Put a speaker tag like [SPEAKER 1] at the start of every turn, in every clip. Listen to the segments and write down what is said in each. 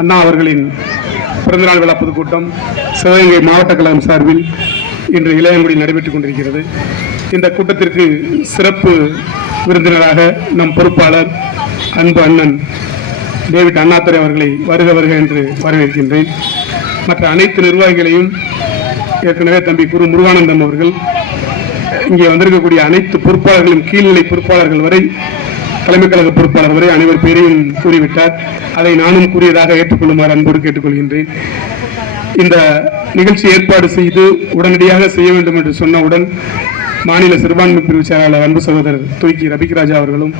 [SPEAKER 1] அண்ணா அவர்களின் பிறந்தநாள் விழா பொதுக்கூட்டம் சிவகங்கை மாவட்ட கழகம் சார்பில் இன்று இளையங்குடி நடைபெற்றுக் கொண்டிருக்கிறது. இந்த கூட்டத்திற்கு சிறப்பு விருந்தினராக நம் பொறுப்பாளர் அன்பு அண்ணன் டேவிட் அண்ணாத்துறை அவர்களை வருக வருக என்று வரவேற்கின்றேன். மற்ற அனைத்து நிர்வாகிகளையும் ஏற்கனவே தம்பி குரு முருகானந்தம் அவர்கள் இங்கே வந்திருக்கக்கூடிய அனைத்து பொறுப்பாளர்களும் கீழ்நிலை பொறுப்பாளர்கள் வரை தலைமை கழக பொறுப்பாளர் வரை அனைவர் பேரையும் கூறிவிட்டார். அதை நானும் கூறியதாக ஏற்றுக்கொள்ளுமாறு அன்போடு கேட்டுக்கொள்கின்றேன். இந்த நிகழ்ச்சி ஏற்பாடு செய்து உடனடியாக செய்ய வேண்டும் என்று சொன்னவுடன் மாநில சிறுபான்மை பிரிவு செயலாளர் அன்பு சகோதரர் துய்க்கி ரபிக்ராஜா அவர்களும்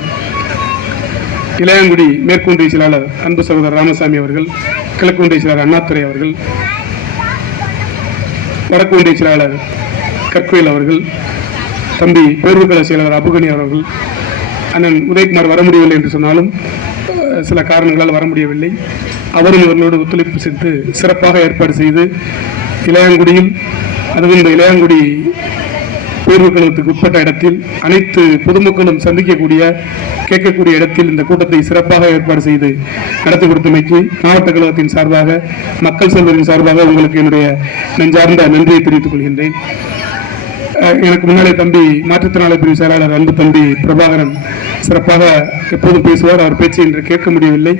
[SPEAKER 1] இளையாங்குடி மேற்கொன்றிய செயலாளர் அன்பு சகோதரர் ராமசாமி அவர்கள் கிழக்கு ஒன்றிய செயலாளர் அண்ணாத்துறை அவர்கள் வடக்கு ஒன்றிய செயலாளர் கற்கோயில் அவர்கள் தம்பி பேர்வுகள செயலாளர் அபுகனி அவர்கள் அண்ணன் உதயகுமார் வர முடியவில்லை என்று சொன்னாலும் சில காரணங்களால் வர முடியவில்லை. அவரும் இவர்களோடு ஒத்துழைப்பு சென்று சிறப்பாக ஏற்பாடு செய்து இளையாங்குடியில் அதுவும் இந்த இளையாங்குடி பேர்வு கழகத்துக்கு உட்பட்ட இடத்தில் அனைத்து பொதுமக்களும் சந்திக்கக்கூடிய கேட்கக்கூடிய இடத்தில் இந்த கூட்டத்தை சிறப்பாக ஏற்பாடு செய்து நடத்தி கொடுத்தமைக்கு மாவட்ட கழகத்தின் சார்பாக மக்கள் செல்வரின் சார்பாக உங்களுக்கு என்னுடைய நெஞ்சார்ந்த நன்றியை தெரிவித்துக் கொள்கின்றேன். எனக்கு முன்னாலே தம்பி மாற்றுத்திறனாளி பிரிவு செயலாளர் அன்பு தம்பி பிரபாகரன் சிறப்பாக எப்போதும் பேசுவார். அவர் பேச்சு இன்று கேட்க முடியவில்லை.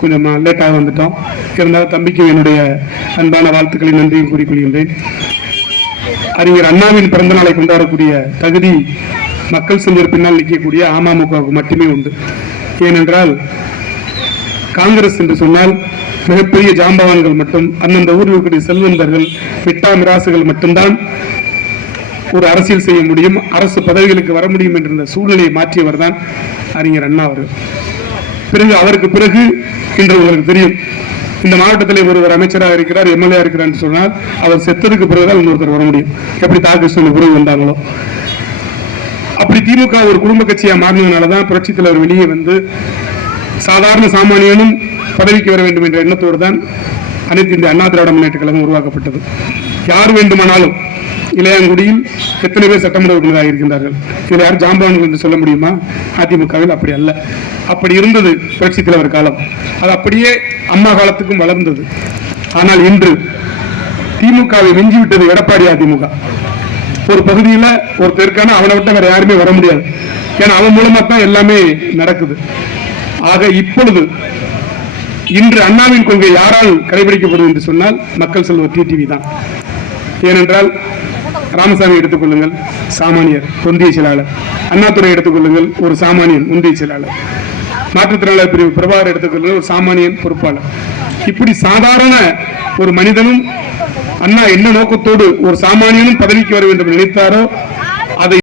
[SPEAKER 1] கொஞ்சம் லேட்டாக வந்துட்டோம். இருந்தாலும் தம்பிக்கு என்னுடைய அன்பான வாழ்த்துக்களை நன்றியும் கூறிக்கொள்கின்றேன் அறிஞர் அண்ணாவின் பிறந்த நாளை கொண்டாடக்கூடிய தகுதி மக்கள் செல்வர் பின்னால் நிற்கக்கூடிய அமமுகவுக்கு மட்டுமே உண்டு. ஏனென்றால் காங்கிரஸ் என்று சொன்னால் மிகப்பெரிய ஜாம்பவான்கள் மட்டும் அந்தந்த ஊரில் இருக்கக்கூடிய செல்வந்தர்கள் விட்டா மிராசுகள் மட்டும்தான் ஒரு அரசியல் செய்ய முடியும் அரசு பதவிகளுக்கு வர முடியும் என்ற இந்த சூழ்நிலையை மாற்றியவர் தான் அறிஞர் அண்ணா அவர்கள். பிறகு அவருக்கு பிறகு இன்று உங்களுக்கு தெரியும் இந்த மாவட்டத்தில் ஒருவர் அமைச்சராக இருக்கிறார் எம்எல்ஏ இருக்கிறார் சொன்னால் அவர் செத்ததுக்கு பிறகுதான் இன்னொருத்தர் வர முடியும். எப்படி தாகிருஷ்ணன் பிறகு வந்தாங்களோ. அப்படி திமுக ஒரு குடும்ப கட்சியா மாறினதுனால தான் புரட்சித் தலைவர் வெளியே வந்து சாதாரண சாமானியனும் பதவிக்கு வர வேண்டும் என்ற எண்ணத்தோடு தான் அனைத்து இந்த அண்ணா திராவிட முன்னேற்ற கழகம் உருவாக்கப்பட்டது. யார் வேண்டுமானாலும் இளையாங்குடியில் எத்தனை பேர் சட்டமன்ற உறுப்பினராக இருக்கின்றார்கள்? இதில் யார் ஜாம்பவான்கள் என்று சொல்ல முடியுமா? அதிமுகவில் அப்படி அல்ல. அப்படி இருந்தது புரட்சி தலைவர் காலம். அது அப்படியே அம்மா காலத்துக்கும் வளர்ந்தது. ஆனால் இன்று திமுகவை மிஞ்சிவிட்டது எடப்பாடி அதிமுக. ஒரு பகுதியில் ஒருத்தர் இருக்கான அவனை விட்டு வேற யாருமே வர முடியாது. ஏன்னா அவன் மூலமா தான் எல்லாமே நடக்குது. ஆக இப்பொழுது இன்று அண்ணாவின் கொள்கை யாரால் கடைபிடிக்கப்படும் என்று சொன்னால் மக்கள் செல்வ டிடிவி தான். ஏனென்றால் ராமசாமி எடுத்துக்கொள்ளுங்கள். சாமானியர் தொந்திய செயலாளர். அண்ணாதுரை எடுத்துக்கொள்ளுங்கள் ஒரு சாமானியன் முந்திய செயலாளர். மாற்றுத்திறனாளர் பிரிவு பிரபாகர் எடுத்துக்கொள்ளுங்கள் ஒரு சாமானியன் பொறுப்பாளர். இப்படி சாதாரண ஒரு மனிதனும் அண்ணா என்ன நோக்கத்தோடு ஒரு சாமானியனும் பதவிக்கு வர வேண்டும் நினைத்தாரோ அதை